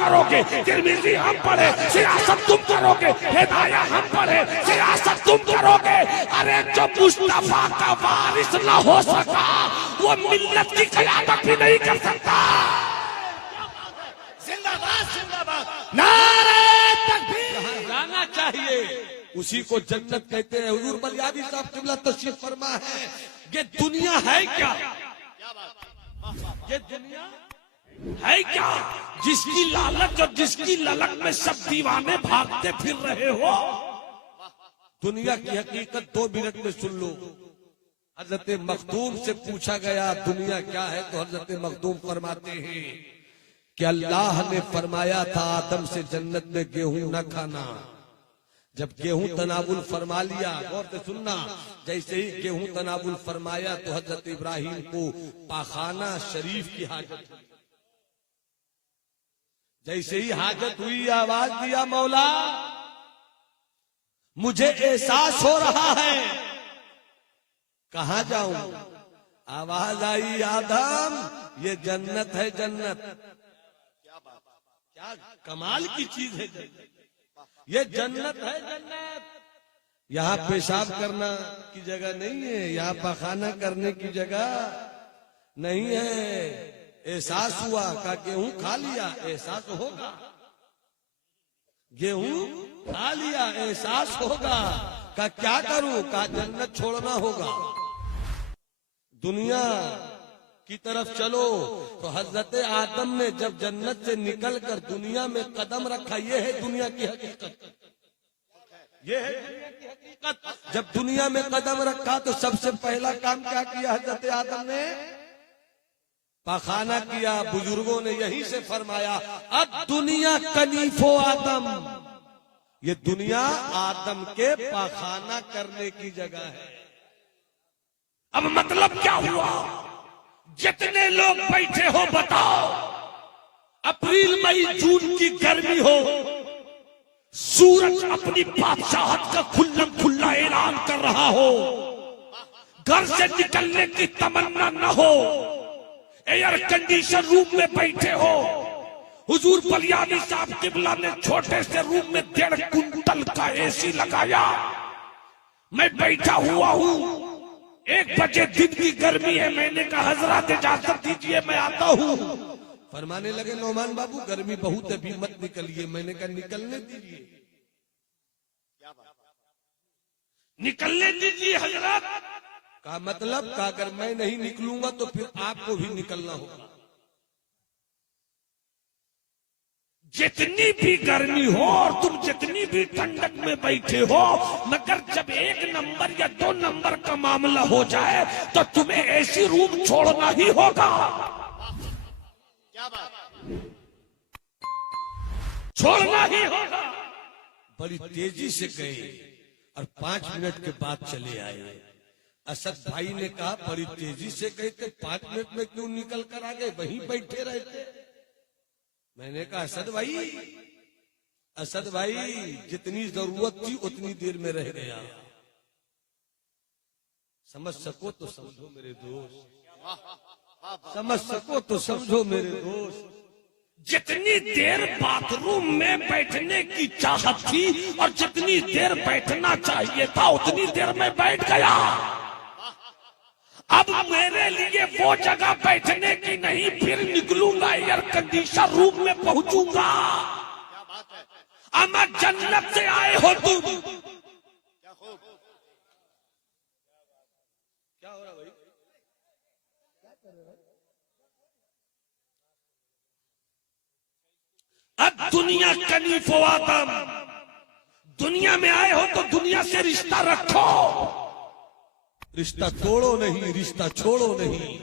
करोगे, तिरमिज़ी हम पढ़े, सियासत तुम करोगे, हिदाया हम पढ़े, सियासत तुम करोगे। अरे जो मुस्तफा का वारिस न हो सका वो मिल्लत की क़यादत भी नहीं कर सकता। जिंदाबाद जिंदाबाद, नारे तकबीर। जाना चाहिए, उसी को जन्नत कहते हैं। हुजूर बलियादी साहब किबला तशरीफ फरमा है। ये दुनिया है क्या? ये दुनिया है क्या जिसकी लालच और जिसकी ललक में सब दीवाने भागते फिर रहे हो? दुनिया की हकीकत 2 मिनट में सुन लो। हजरत मखदूम से पूछा गया दुनिया क्या है, तो हजरत मखदूम फरमाते हैं कि अल्लाह ने फरमाया था आदम से जन्नत में गेहूं न खाना। जब गेहूं तनावुल फरमा लिया, गौर से सुनना, जैसे ही गेहूं तनावुल फरमाया तो हजरत इब्राहिम को पाखाना शरीफ की हाजत हुई। जैसे ही हाजत हुई आवाज दिया, मौला मुझे एहसास हो रहा है, कहां जाऊं? आवाज आई, आदम ये जन्नत है, जन्नत। क्या कमाल की चीज है जन्नत, ये जन्नत है, जन्नत। यहाँ पेशाब करना की जगह नहीं है, यहाँ पखाना करने की जगह नहीं है। एहसास हुआ का गेहूं खा लिया, एहसास होगा। गेहूं खा लिया, एहसास होगा। का क्या करूं? का जन्नत छोड़ना होगा। दुनिया की तरफ चलो। तो हजरत आदम ने जब जन्नत से निकलकर दुनिया में कदम रखा, ये है दुनिया की हकीकत, ये है दुनिया की हकीकत। जब दुनिया में कदम रखा तो सबसे पहला काम क्या किया हजरत आदम ने? पाखाना किया। बुजुर्गों ने यहीं से फरमाया, अब दुनिया कनीफो आदम, ये दुनिया आदम के पाखाना करने की जगह है। अब मतलब क्या हुआ? जितने लोग बैठे हो बताओ, अप्रैल मई जून की गर्मी हो, सूरज अपनी बादशाहत का खुल्लम खुल्ला ऐलान कर रहा हो, घर से निकलने की तमन्ना न हो, एयर कंडीशन रूम में बैठे हो। हुजूर बलियानी साहब किबला ने छोटे से रूम में 1.5 कुंटल का एसी लगाया। मैं बैठा हुआ हूँ, 1 बजे दिन की गर्मी है। मैंने कहा हजरत इजाजत दीजिए मैं आता हूँ। फरमाने लगे, नौमान बाबू गर्मी बहुत है, अभी मत निकलिए। मैंने कहा निकलने दीजिए। निकलने दीजिए हजरत। का मतलब का अगर मैं नहीं निकलूंगा तो फिर आपको भी निकलना होगा। जितनी भी गर्मी हो और तुम जितनी भी ठंडक में बैठे हो, मगर जब 1 नंबर या 2 नंबर का मामला हो जाए तो तुम्हें ऐसी रूम छोड़ना ही होगा। क्या बात? छोड़ना ही होगा। बड़ी तेजी से गए और 5 मिनट के बाद चले आए। असद भाई ने कहा बड़ी तेजी से गए थे, 5 मिनट में क्यों निकल कर आ गए? वहीं बैठे रहते। मैंने कहा असद भाई जितनी जरूरत थी उतनी देर में रह गया। समझ सको तो समझो मेरे दोस्त, समझ सको तो समझो मेरे दोस्त। जितनी देर बाथरूम में बैठने की चाहत थी और जितनी देर बैठना चाहिए था उतनी देर में बैठ गया। अब मेरे लिए वो जगह बैठने की नहीं, फिर निकलूंगा, एयर कंडीशन रूम में पहुंचूंगा। अमा जन्नत से आए हो तुम। क्या हो रहा भाई? अब दुनिया कनीफो आदम, दुनिया में आए हो तो दुनिया से रिश्ता रखो। रिश्ता तोड़ो नहीं, रिश्ता छोड़ो नहीं,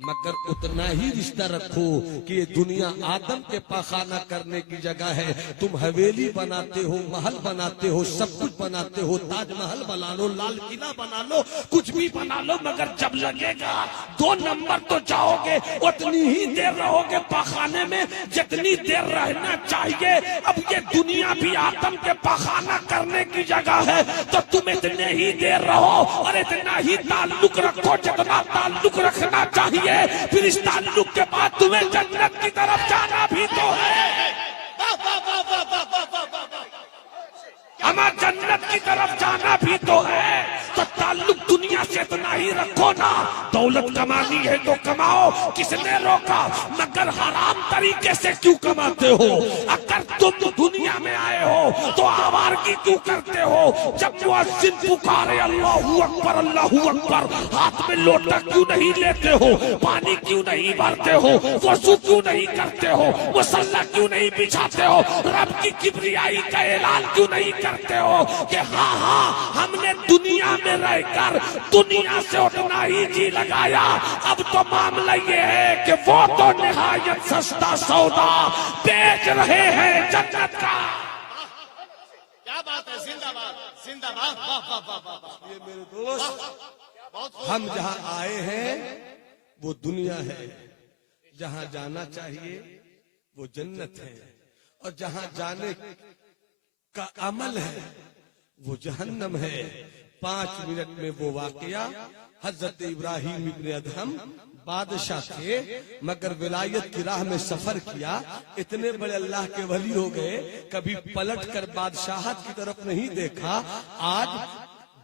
मगर उतना ही रिश्ता रखो कि ये दुनिया आदम के पाखाना करने की जगह है। तुम हवेली बनाते हो, महल बनाते हो, सब कुछ बनाते हो, ताजमहल बना लो, लाल किला बना लो, कुछ भी बना लो, मगर जब लगेगा 2 नंबर तो जाओगे, उतनी ही देर रहोगे पाखाने में जितनी देर रहना चाहिए। अब ये दुनिया भी आदम के पाखाना करने की जगह है, तो तुम इतने ही देर रहो और इतना ही ताल्लुक रखो जितना ताल्लुक रखना चाहिए। फिर इस ताल्लुक के बाद तुम्हें जन्नत की तरफ जाना भी तो है। जन्नत की तरफ जाना भी तो है, तो ताल्लुक दुनिया से इतना ही रखो ना। दौलत कमानी है तो कमाओ, किसने रोका? मगर हराम तरीके से क्यों कमाते हो? अगर तुम दुनिया में आए हो तो आवारगी क्यों करते हो? जब मुअज्जिन पुकारे अल्लाहू अकबर अल्लाहू अकबर, हाथ में लोटा क्यों नहीं लेते हो? पानी क्यों नहीं भरते हो? वजू क्यों नहीं करते हो? मुसल्ला क्यों नहीं बिछाते हो? रब की किबरियाई का ऐलान क्यों नहीं करते हो कि हाँ हाँ हमने दुनिया में रहकर दुनिया से उतना ही जी लगाया। अब तो मामला ये है कि वो तो निहायत सस्ता सौदा बेच रहे हैं जन्नत का। क्या बात है, जिंदाबाद जिंदाबाद, वाह वाह वाह वाह वाह। ये मेरे दोस्त, हम जहां आए हैं वो दुनिया है, जहां जाना चाहिए वो जन्नत है, और जहां जाने का अमल है वो जहन्नम है। 5 मिनट में वो वाकया, हजरत इब्राहिम इब्ने अदहम बादशाह थे, मगर विलायत की राह में सफर किया, इतने बड़े अल्लाह के वली हो गए, कभी पलट कर बादशाहत की तरफ नहीं देखा। आज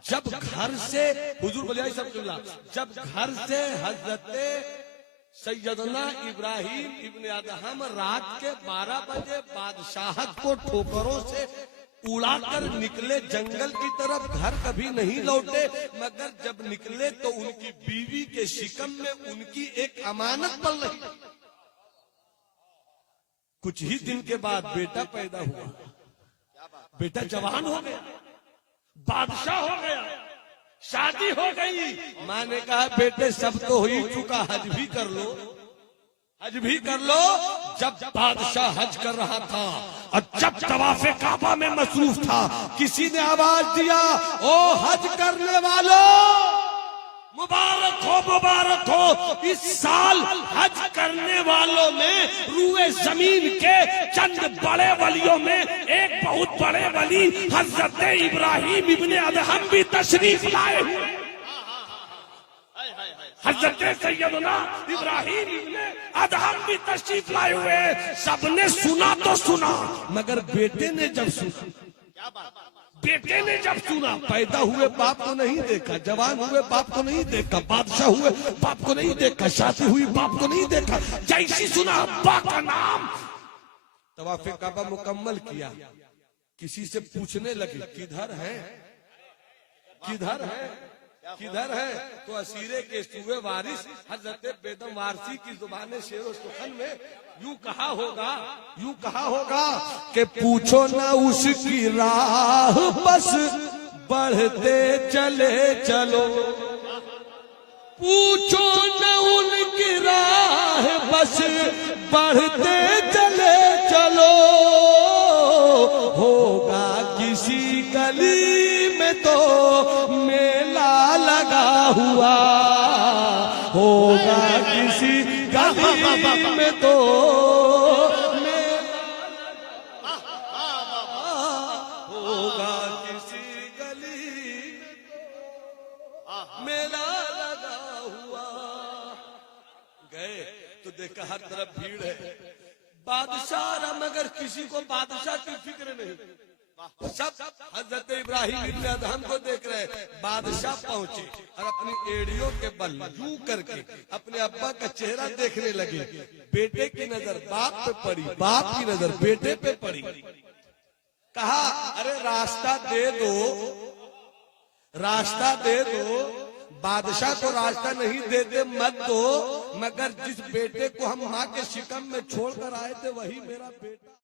जब घर से हुजूर बलियाई सब, जब घर से हजरत सैयदना इब्राहिम इब्ने अदहम रात के 12 बजे बादशाहत को ठोकरों से उड़ाकर निकले जंगल की तरफ, घर कभी नहीं लौटे, मगर जब निकले तो उनकी बीवी के शिकम में उनकी एक अमानत पल रही। कुछ ही दिन के बाद बेटा पैदा हुआ, बेटा जवान हो गया, बादशाह हो गया, शादी हो गई। माँ ने कहा बेटे सब तो हो ही चुका, हज भी कर लो, हज भी कर लो। जब बादशाह हज कर रहा था और जब तवाफे काबा में मसरूफ था, किसी ने आवाज दिया, ओ हज करने वालों, मुबारक हो मुबारक हो। इस साल हज करने वालों में रूए जमीन के चंद बड़े वलियों में एक बहुत बड़े वली हजरत इब्राहिम इब्ने अदहम भी तशरीफ लाए हुए। हजरत सैयदना इब्राहिम इब्ने अदहम भी तशरीफ लाए हुए। सबने सुना तो सुना, मगर बेटे ने जब सुना, बेटे ने जब सुना, पैदा हुए बाप को नहीं देखा, जवान हुए बाप को नहीं देखा, बादशाह हुए बाप को नहीं देखा, शादी हुई बाप को नहीं देखा, जैसी सुना अब्बा का नाम, तवाफ़े काबा मुकम्मल किया, किसी से पूछने लगे किधर है, किधर है, किधर है? तो असीरे के सूबे वारिस हजरत बेदम वारसी की जुबान शेरो सुखन में यूं कहा होगा, यूं कहा होगा कि पूछो न उसकी राह बस बढ़ते चले चलो, पूछो न उनकी राह बस बढ़ते चले चलो, होगा किसी गली में तो मेला लगा हुआ, होगा किसी गली में तो मेला, होगा किसी गली मेला लगा हुआ। गए तो देखा हर तरफ भीड़ है, बादशाह, मगर किसी को बादशाह की फिक्र नहीं, सब हजरत इब्राहिम इब्ने अदहम को देख रहे। बादशाह पहुंचे और अपनी एड़ियों के बल यूं करके अपने अब्बा का चेहरा देखने लगे। बेटे की नजर बाप पे पड़ी, बाप की नजर बेटे पे पड़ी। कहा अरे रास्ता दे दो, रास्ता दे दो। बादशाह को रास्ता नहीं देते मत दो, मगर जिस बेटे को हम माँ के शिकम में छोड़कर आए थे वही मेरा बेटा।